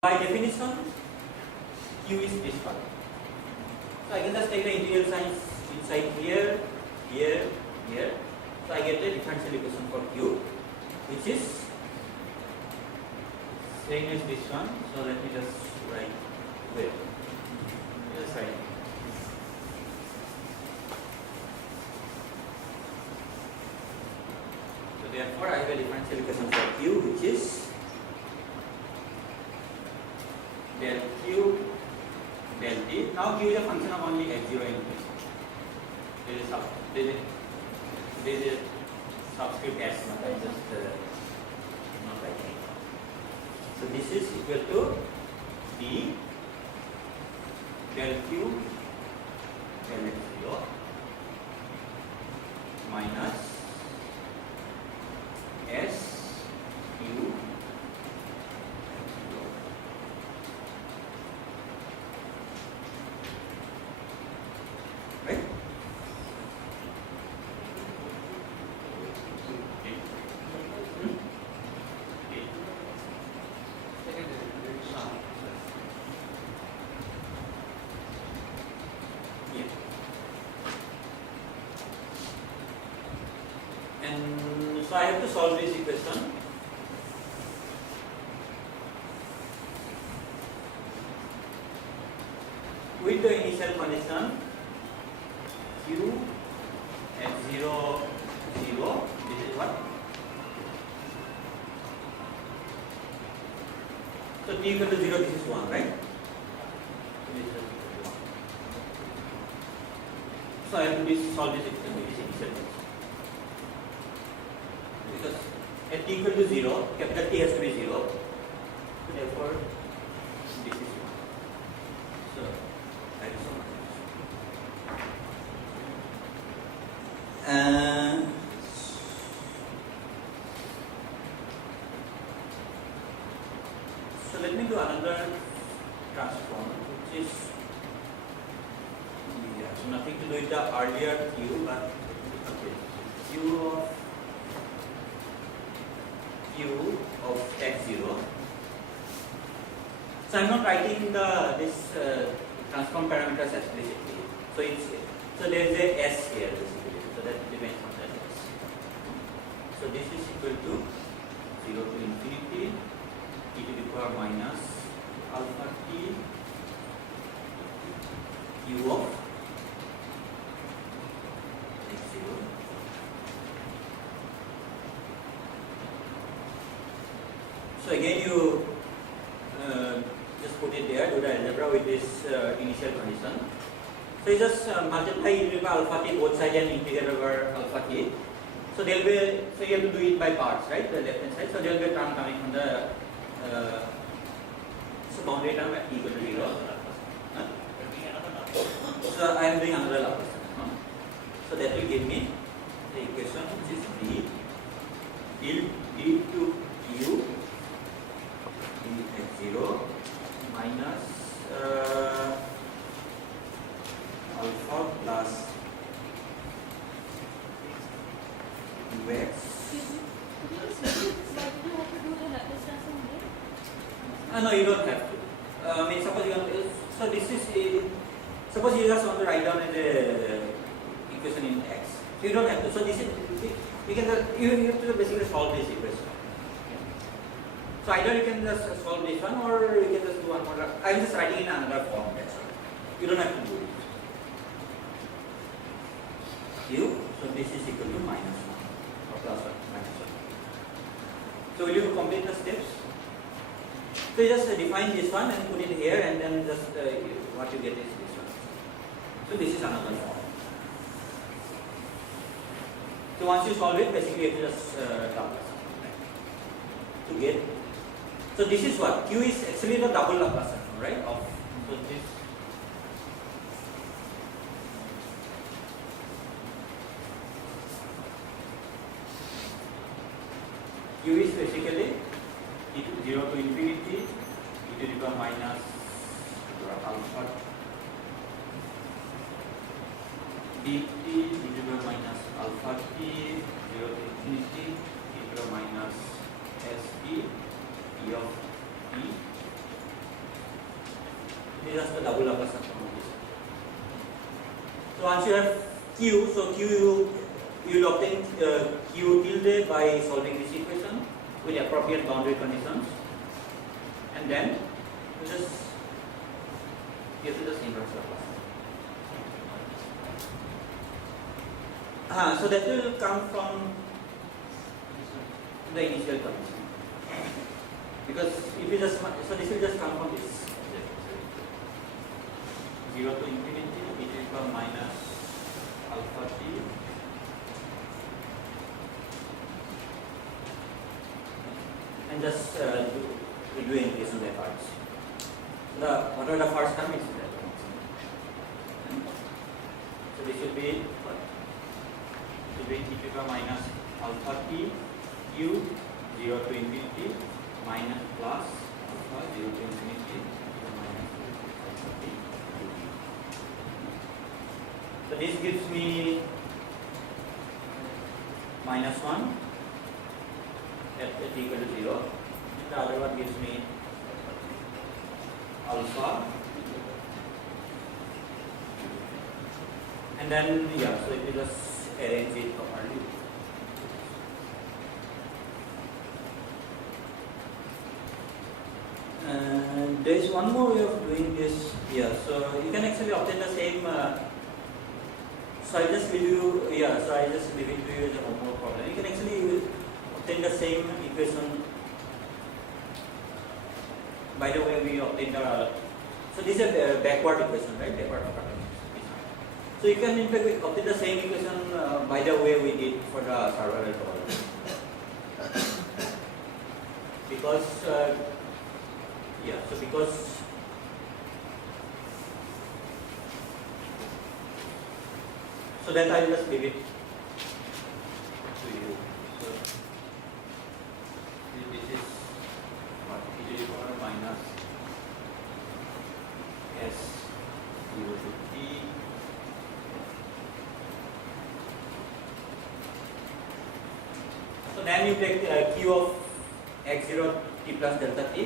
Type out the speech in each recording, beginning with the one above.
By definition, Q is this one. So I can just take the integral signs inside here, here, here. So I get the differential equation for Q, which is same as this one. So let me just write where. Just write. So therefore, I have a differential equation for Q, which is del Q del T. Now Q is a function of only x0 and t. There is a subscript s, not I just not writing it. So this is equal to d del Q del x0 minus s Q. Right? Yeah. And so I have to solve this equation. With the initial condition Q at 0, 0, this is what? So t equal to 0, this is 1, right? So I have to solve this equation with this initial condition. Because at t equal to 0, capital T has to be 0. So therefore, this is 1. So, thank you so much. So let me do another transform, which is so nothing to do with the earlier Q, but okay, Q of x0. So I am not writing this transform parameters explicitly. So there is a s here basically. So that depends on that s. So this is equal to 0 to infinity e to the power minus alpha t Q of x0. So again you just put it there, do the algebra with this initial condition. So you just multiply e to the power alpha t both sides and integrate over alpha t. So there will be, so you have to do it by parts, right? The left hand side. So there will be a term coming from the so boundary term at t equal to 0. So I am doing another Laplace transform. So that will give me the equation which is d to q x0 minus alpha plus ux. No, you don't have to. I mean, suppose you want to, so this is suppose you just want to write down the equation in x. So you don't have to. So this is you can you have to basically solve this equation. So either you can just solve this one, or you can just do one more. I am just writing in another form. That's all. You don't have to do it. Q. So this is equal to minus 1 or plus 1, minus 1. So will you complete the steps? So you just define this one and put it here, and then just what you get is this one. So this is another form. So once you solve it, basically you have to just Laplace to get. So this is what Q is actually the double Laplace transform, right? Of so this. Q is basically e to 0 to infinity e to the power minus alpha dt e to the power minus alpha t 0 to infinity e to the minus s t e of t is just the double Laplace transform of this. So once you have Q, so Q you will obtain Q tilde by solving this equation with appropriate boundary conditions, and then you just get to the inverse Laplace. So that will come from the initial condition, because if you just, so this will just come from this 0 to infinity e to the power minus alpha t and just do integration by parts. Whatever the first term is that. So this will be what? It will be e to the power minus alpha t q 0 to infinity minus plus alpha 0 to infinity minus alpha t. So this gives me minus 1 at t equal to 0, and the other one gives me alpha, and then so if you just arrange it properly. There is one more way of doing this here. So you can actually obtain the same. So I just leave you. So I just leave it to you as a homework problem. You can actually obtain the same equation. By the way, we obtain the. So this is a backward equation, right? Backward operation. So you can in fact obtain the same equation by the way we did for the survival problem. Because so that I will just leave it to you. So this is what e to the power minus s 0 to t so then you take q of x0 t plus delta t.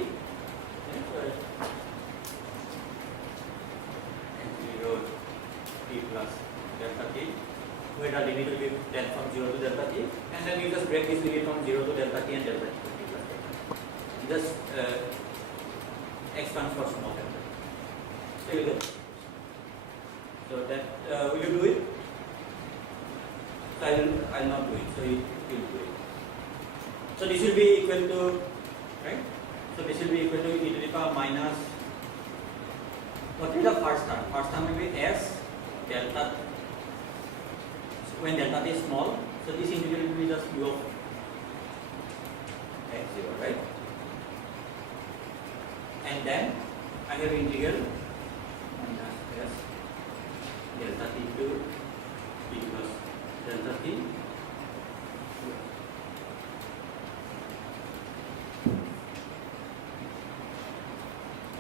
x0 t plus delta t, where the limit will be then from 0 to delta t, and then you just break this limit from 0 to delta t and delta t to t plus delta t. Just expand for small delta t. So you get. So that will you do it? So I will not do it. So you will do it. So this will be equal to, right? So this will be equal to e to the power minus, what is the first term? First term will be s delta, when delta t is small, so this integral will be just u of x0, right? And then I have integral minus s delta t to t plus delta t.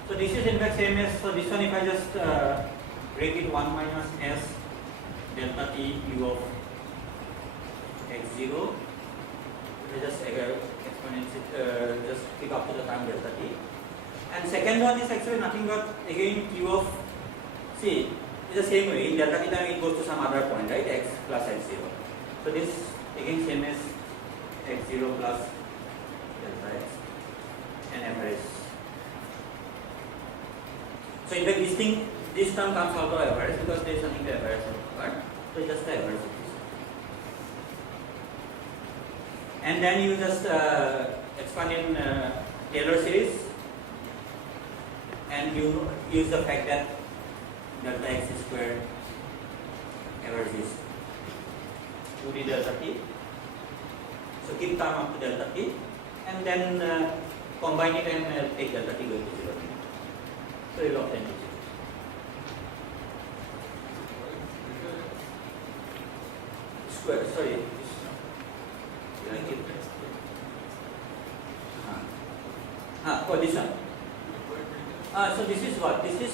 So this is in fact same as, so this one if I just break it 1 minus s delta t u of x0, I just exponential, just pick up to the term delta t. And second one is actually nothing but again q of, see, it's the same way, in delta t time it goes to some other point, right, x plus x0. So this again same as x0 plus delta x and average. So in fact this term comes out of average because there is nothing to average part. So just the average of this. And then you just expand in Taylor series, and you use the fact that delta x squared average is 2d delta t. So keep term up to delta t, and then combine it and take delta t going to 0. So you will obtain it. Square, sorry. Oh, this one. So this is what? This is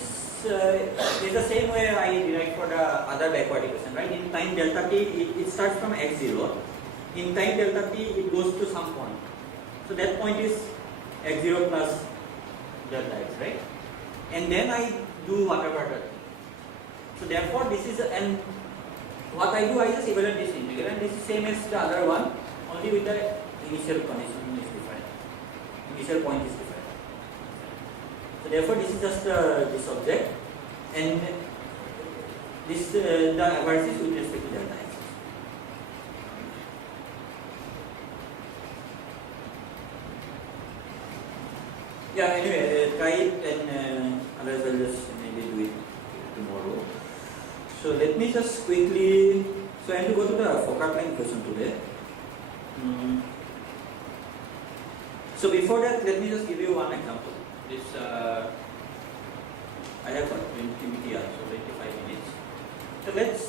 the same way I derive for the other backward equation, right? In time delta t, it starts from x0. In time delta t, it goes to some point. So that point is x0 plus delta x, right? And then I do whatever. So therefore this is, and what I do, I just evaluate this integral, and this is same as the other one, only with the initial condition is different. Initial point is different. So therefore this is just this object, and this the average is with respect to delta x. Yeah, anyway, try it, and otherwise I'll just maybe do it tomorrow. So let me just quickly, so I have to go to the focal line question today. So before that, let me just give you one example. This I have got 20 MTR, so 25 minutes. So let's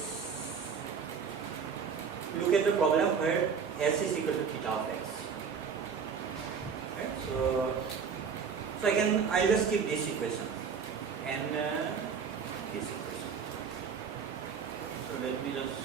look at the problem where S is equal to theta of x. Right? So I'll just keep this equation and this equation. So let me just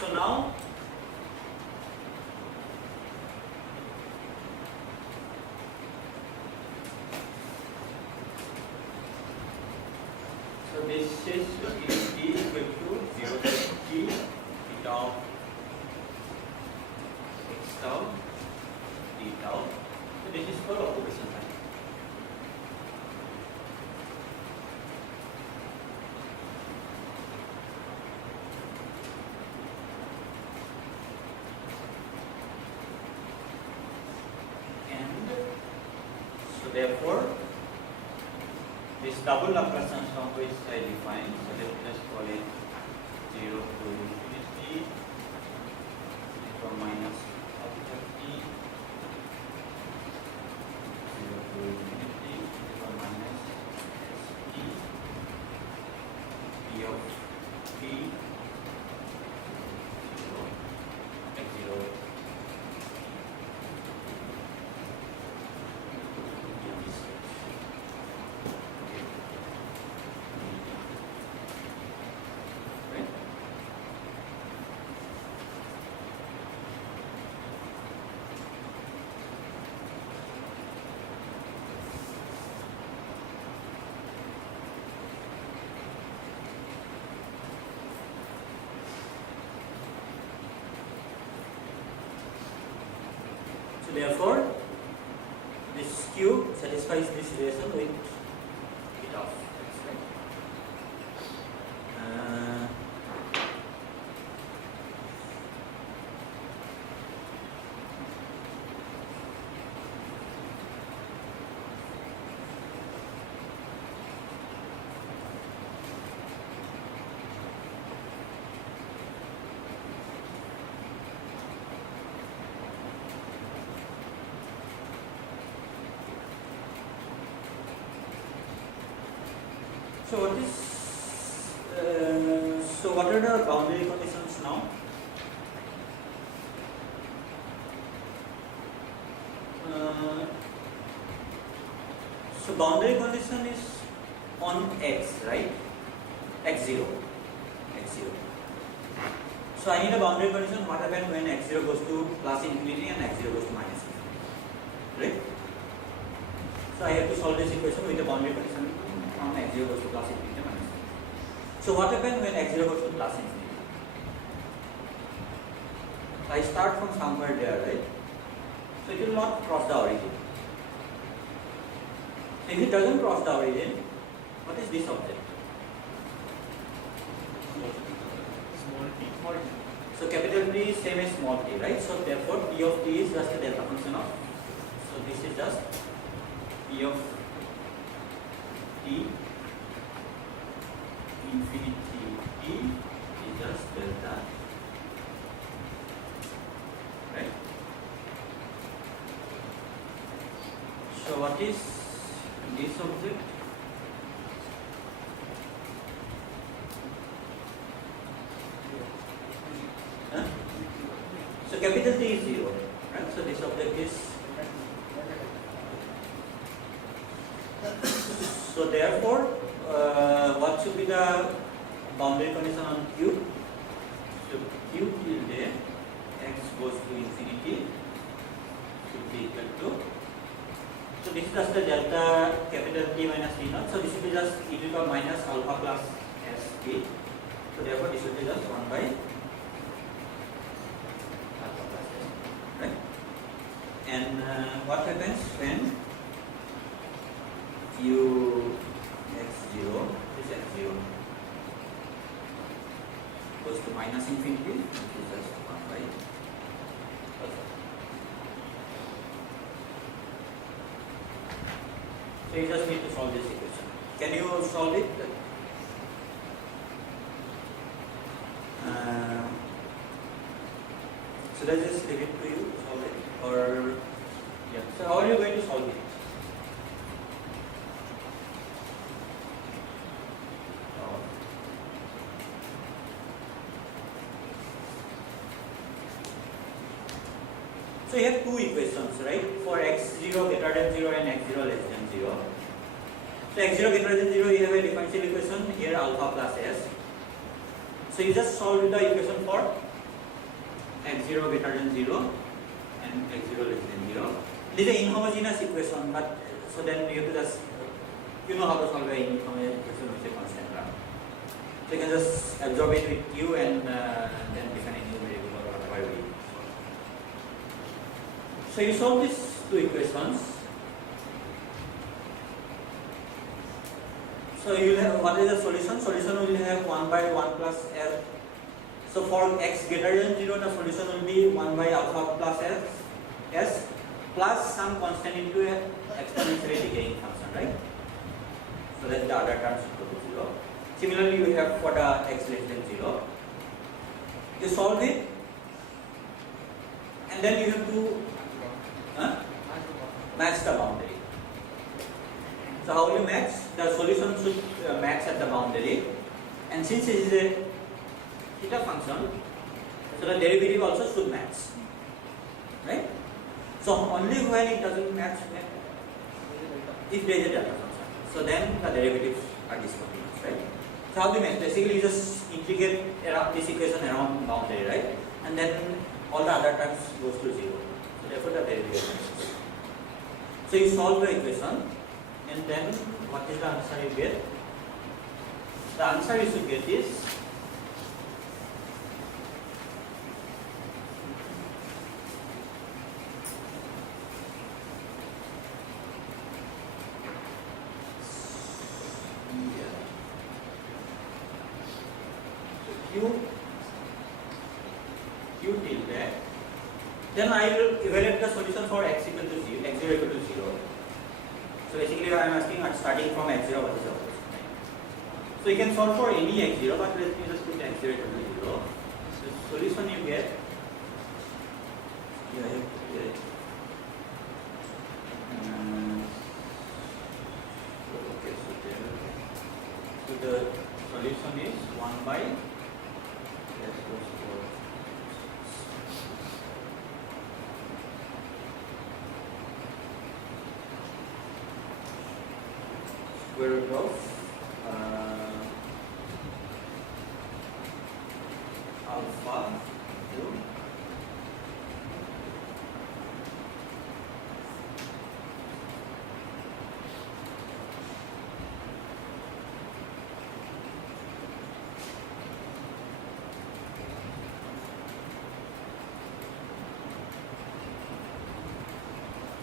so now this is t equal to 0 to t theta of x tau d tau. So this is for occupation time. And so therefore this double Laplace transform which I define, so let me just call it 0 to infinity from minus capital T, 0 to infinity from minus T, P of T, 0, x0, therefore, this cube satisfies this relation with theta of x, right? So what is so what are the boundary conditions now? So boundary condition is on x, right? x0. So I need a boundary condition. What happens when x0 goes to plus infinity and x0 goes to minus infinity, right? So I have to solve this equation with a boundary condition on x0 goes to plus infinity minus infinity. So what happens when x0 goes to plus infinity? I start from somewhere there, right? So it will not cross the origin. So if it doesn't cross the origin, what is this object? Small t. So capital T is same as small t, right? So therefore P of t is just a delta function of. So this is just P of t infinity t is just delta, right? So what is this object? Huh? So capital T is 0, right? So this object is therefore, what should be the boundary condition on Q? So Q tilde x goes to infinity should be equal to. So this is just the delta capital T minus T naught. So this will be just e to the power minus alpha plus s t. So therefore, this will be just 1 by alpha plus s, right? And what happens when Q x0, this x0 goes to minus infinity, which is just 1 by alpha. So you just need to solve this equation. Can you solve it? So let's just leave it to you to solve it, or yeah. So how are you going to solve it? So you have two equations, right? For x0 greater than 0 and x0 less than 0. So x0 greater than 0, you have a differential equation, here alpha plus s. So you just solve the equation for x0 greater than 0 and x0 less than 0. This is an inhomogeneous equation, but so then you have to just, you know how to solve an inhomogeneous equation with a constant term. So you can just absorb it with q and then define a new variable or whatever we. So you solve these two equations. So you will have, what is the solution? Solution will have 1 by 1 plus s. So for x greater than 0, the solution will be 1 by alpha plus s plus some constant into an exponentially decaying function, right? So that the other terms equal to 0. Similarly, you have for the x less than 0. You solve it, and then you have to match the boundary. So how will you match? The solution should match at the boundary, and since it is a theta function, so the derivative also should match, right? So only when it doesn't match, if there is a delta function, so then the derivatives are discontinuous, right? So how do you match? Basically, you just integrate around this equation around boundary, right? And then all the other terms goes to 0. So therefore, the derivative matches. So you solve the equation, and then what is the answer you get? The answer you should get is Q tilde. Then I will evaluate the solution for x equal to 0, x0 equal to 0. So basically I am asking starting from x0 what is the solution. So you can solve for any x0, but let me just put x0 equal to 0. So solution you get, you have to get so the solution is 1 by square root of alpha to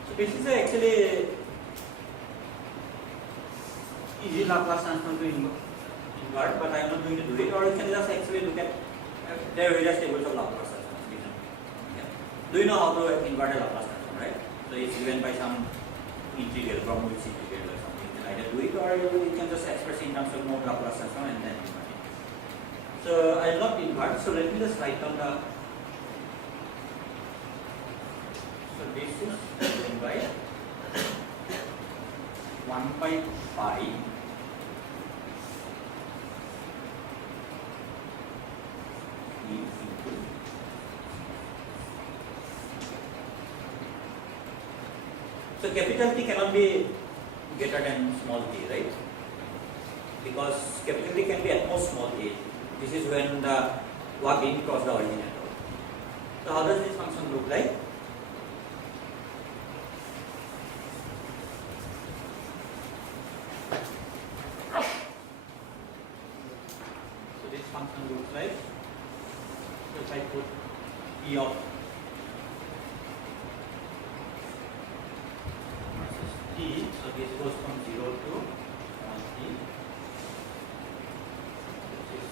so this is actually easy Laplace transform to invert, but I am not going to do it. Or you can just actually look at there are various tables of Laplace transform. Yeah. Do you know how to invert a Laplace transform, right? So it's given by some integral from which integral or something. You can either do it, or you can just express in terms of mode Laplace transform and then invert it. So I will not invert. So let me just write down the. So this is given by 1 by pi into so capital T cannot be greater than small t, right? because capital T can be at most small a. This is when the walk didn't cross the origin at all. So how does this function look like? So this function looks like, so if I put E of T, so this goes from 0 to 1t, which is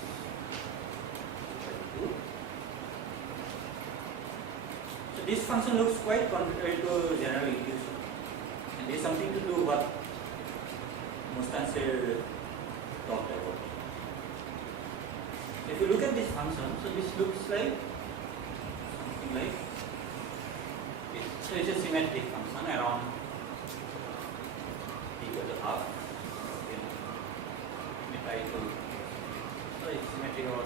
equal to. So this function looks quite contrary to general intuition, and there is something to do what Mustansir talked about. If you look at this function, so this looks like something like this. So it's a symmetric function around equal to half. Okay. Let me try to. So it's symmetric about.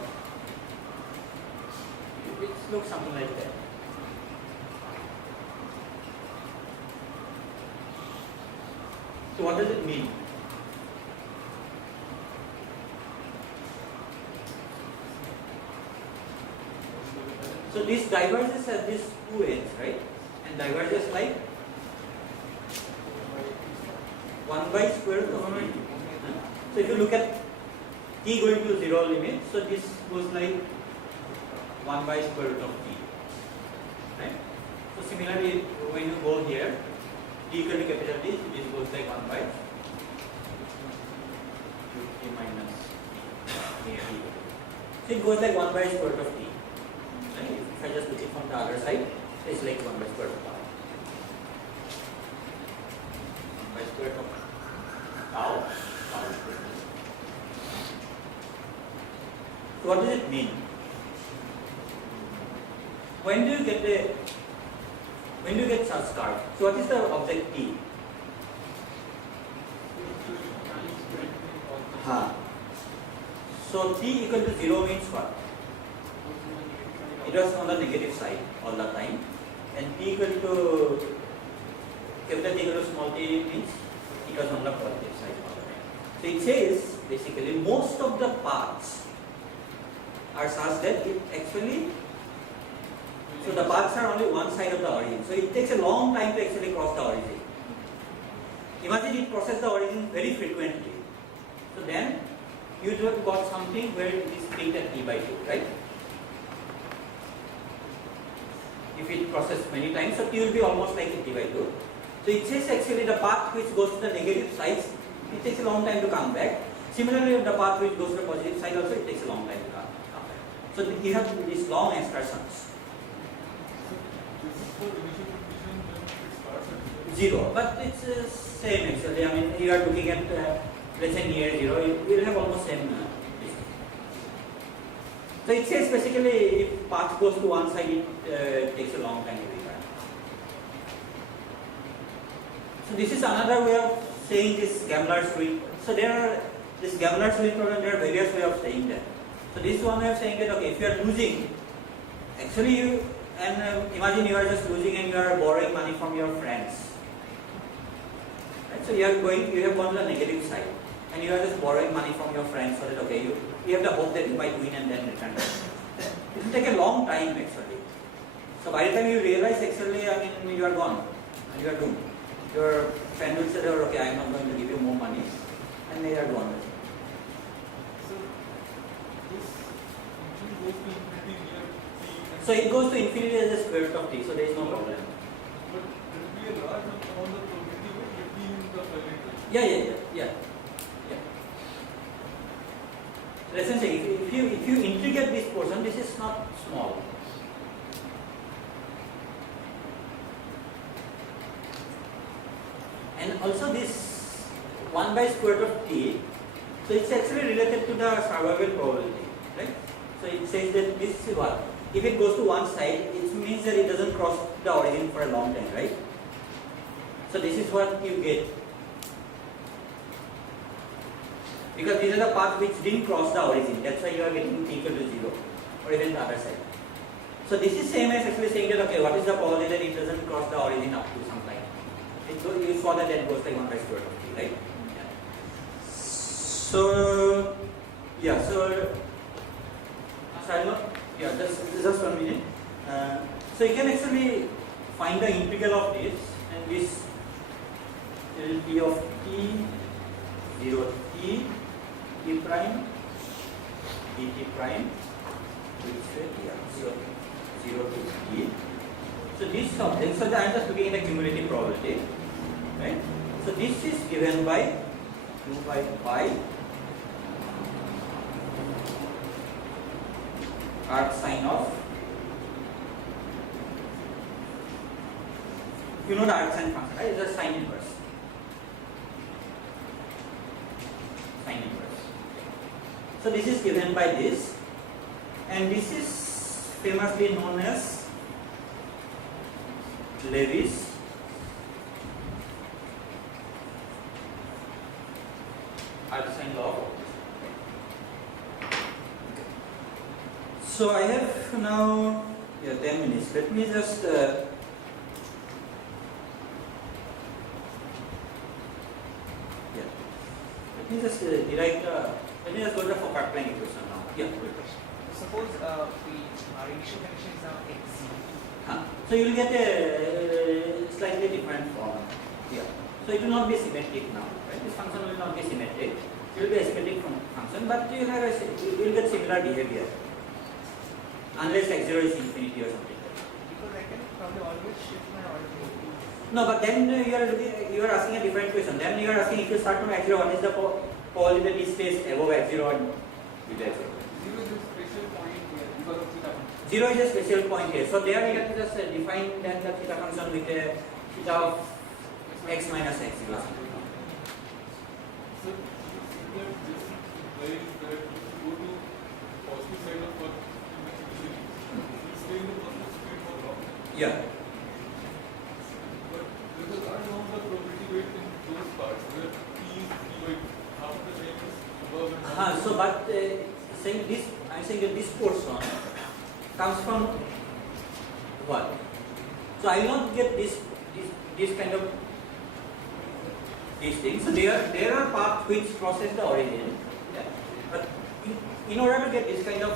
It looks something like that. So what does it mean? So this diverges at these two ends, right? And diverges like 1 by square root of t. So if you look at t going to 0 limit, so this goes like 1 by square root of t. Right? So similarly, when you go here, t equal to capital T, this goes like 1 by t minus t. So it goes like 1 by square root of t. Right? If I just look it from the other side, it's like 1 by square root of tau. 1 by square root of tau. So what does it mean? When do you get such curve? So what is the object T? So T equal to 0 means what? It was on the negative side all the time, and T equal to capital T equal to small t means it was on the positive side all the time. So it says basically most of the paths are such that it actually, so the paths are only one side of the origin. So it takes a long time to actually cross the origin. Imagine it crosses the origin very frequently. So then you have got something where it is split at t by 2, right? If it crosses many times, so t will be almost like t by 2. So it says actually the path which goes to the negative sides, it takes a long time to come back. Similarly, the path which goes to the positive side also, it takes a long time to come back. So you have these long excursions. 0, but it's same actually. I mean, you are looking at let's say near 0, you will have almost same. So it says basically if path goes to one side, it takes a long time to return. So this is another way of saying this Gamler's rule. So there are this Gamler's rule problem. There are various ways of saying that. So this one way of saying that okay, if you are losing, actually you imagine you are just losing and you are borrowing money from your friends. Right? So you have gone to the negative side, and you are just borrowing money from your friends so that okay, you have the hope that you might win and then return. It will take a long time actually. So by the time you realize actually, I mean, you are gone, you are doomed. Your friend will say, okay, I am not going to give you more money, and they are gone. So it goes to infinity as a square root of t, so there is no problem. But there will be a large amount of probability between the following. Yeah. So essentially, if you integrate this portion, this is not small. And also this 1 by square root of t, so it's actually related to the survival probability, right? So it says that this is what? If it goes to one side, it means that it doesn't cross the origin for a long time, right? So this is what you get. Because these are the paths which didn't cross the origin. That's why you are getting t equal to 0, or even the other side. So this is same as actually saying that okay, what is the probability that it doesn't cross the origin up to some time? You saw that goes like 1 by square root of t, right? Yeah. So Yeah, so I'll not, yeah, just 1 minute. So you can actually find the integral of this, and this will be of t 0 t t prime dt prime, which is 0 to t. So this something. So I am just looking at the cumulative probability, right? So this is given by 2 by pi arc sine of, you know the arc sine function, right? It's a sine inverse. Sine inverse. So this is given by this, and this is famously known as Levy's arc sine law. So I have now 10 minutes. Let me just let me just derive let me just go to the Fokker-Planck equation now. Yeah, good. Suppose our initial condition is now x. So you will get a slightly different form. Yeah. So it will not be symmetric now, right? This function will not be symmetric. It will be a symmetric function, but you will get similar behavior. Unless x0 is infinity or something like that. Because I can probably always shift my order. No, but then you are asking a different question. Then you are asking, if you start from x0, what is the pole in the t space above x0 and with x0? 0 is a special point here because of theta function. 0 is a special point here. So there you can just define then the theta function with a theta of x minus x0. So here this way that go to positive side of what stay in the positive state for long. Yeah. But there is a large amount of probability weight in those parts where t is t by half the time is above and down. So but saying this, I'm saying that this portion comes from what? So I will not get this kind of these things. So there are paths which crosses the origin. Yeah. But in order to get this kind of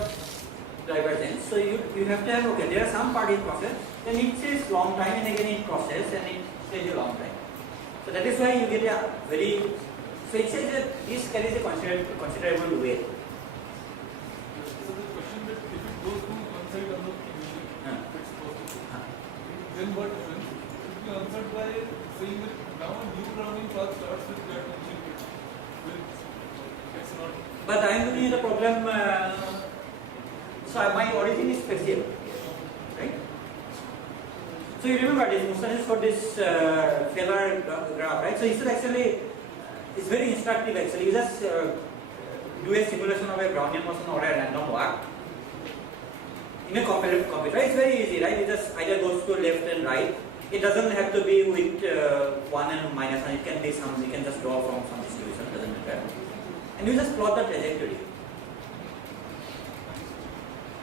divergence, so you have to have, okay, there are some part it crosses, then it says long time and again it crosses and it stays a long time. So that is why you get a very, so it says that this carries a considerable weight. So the question that if it goes to one side of the equation, if it's positive, then what happens? It will be answered by saying that now a new rounding path starts with that function with x naught. But I am looking at the problem, so my origin is special, right? So you remember this motion is for this Feller graph, right? So this is actually, it's very instructive actually. You just do a simulation of a Brownian motion or a random walk in a computer, right? It's very easy, right? It just either goes to left and right. It doesn't have to be with 1 and minus 1. It can be some, you can just draw from some distribution, doesn't matter. And you just plot the trajectory.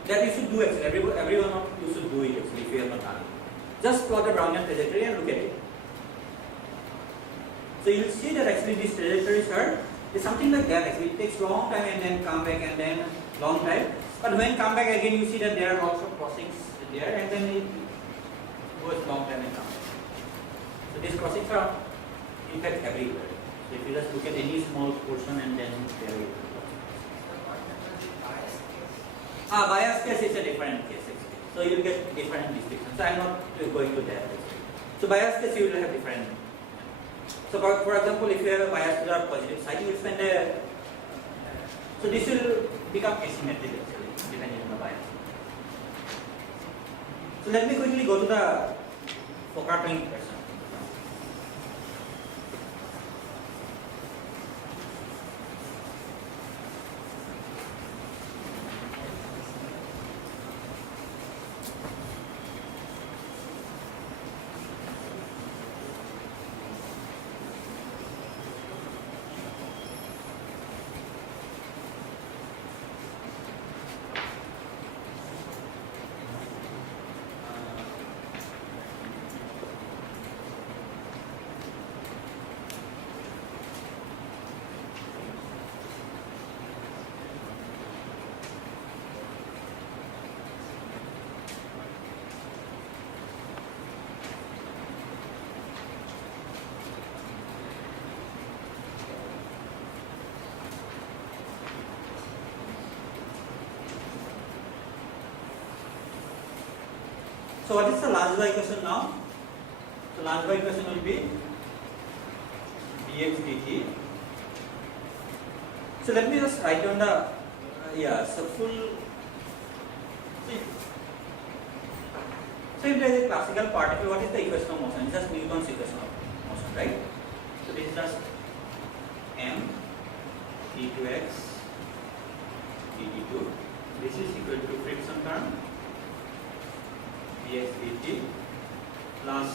That you should do actually. Everyone of you should do it actually if you have not done it. Just plot the Brownian trajectory and look at it. So you will see that actually this trajectory chart is something like that actually. It takes long time and then come back and then long time. But when come back again, you see that there are lots of crossings there and then it goes long time and come back. So these crossings are in fact everywhere. So if you just look at any small portion and then there will be. Bias case is a different case actually. So you will get different restrictions. So I am not going to that actually. So bias case you will have different. So for example, if you have a bias to the positive side, you will spend a. So this will become asymmetric actually, depending on the bias. So let me quickly go to the Fokker-Planck equation. So what is the Lanzwa equation now? So Lanzwa equation will be dx dt. So let me just write down the so full. See. So if there is a classical particle, what is the equation of motion? It's just Newton's equation of motion, right? So this is just m d2x dt2. This is equal to friction term dx dt plus